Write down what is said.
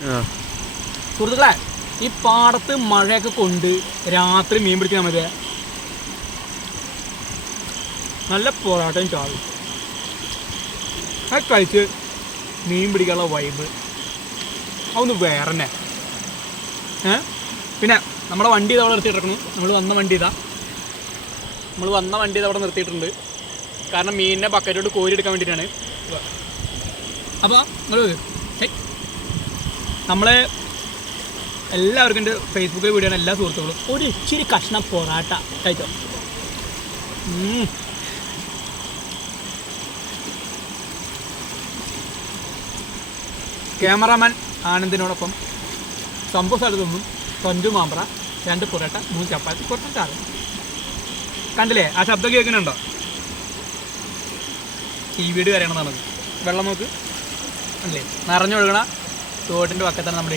സുഹൃത്തുക്കളെ, ഈ പാടത്ത് മഴയൊക്കെ കൊണ്ട് രാത്രി മീൻ പിടിക്കാൻ മതി. നല്ല പൊറാട്ടയും ചാവും അത് കഴിച്ച് മീൻ പിടിക്കാനുള്ള വൈബ് അതൊന്ന് വേറെ തന്നെ. പിന്നെ നമ്മുടെ വണ്ടി ഇതവിടെ നിർത്തിയിട്ടിരിക്കുന്നു. നമ്മൾ വന്ന വണ്ടി അവിടെ നിർത്തിയിട്ടുണ്ട്. കാരണം മീനിനെ ബക്കറ്റോട് കോരി എടുക്കാൻ വേണ്ടിയിട്ടാണ്. അപ്പോൾ നിങ്ങൾ നമ്മളെ എല്ലാവർക്കും എൻ്റെ ഫേസ്ബുക്കിൽ വീഡിയോ ആണ്. എല്ലാ സുഹൃത്തുക്കളും ഒരു ഇച്ചിരി കഷ്ണം പൊറാട്ട കഴിച്ചോ. ക്യാമറാമാൻ ആനന്ദിനോടൊപ്പം സംഭവ സ്ഥലത്തു നിന്നും സഞ്ജു മാമ്പ്ര 2 പൊറോട്ട 3 ചപ്പാത്തി കുറച്ച് ചാറ്. കണ്ടില്ലേ ആ ശബ്ദം കേൾക്കുന്നുണ്ടോ? ഈ വീട് കരയണമെന്നാണത്. വെള്ളം നോക്ക് അല്ലേ, നിറഞ്ഞൊഴുകണ തോട്ടിൻ്റെ പക്കത്താണ് നമ്മുടെ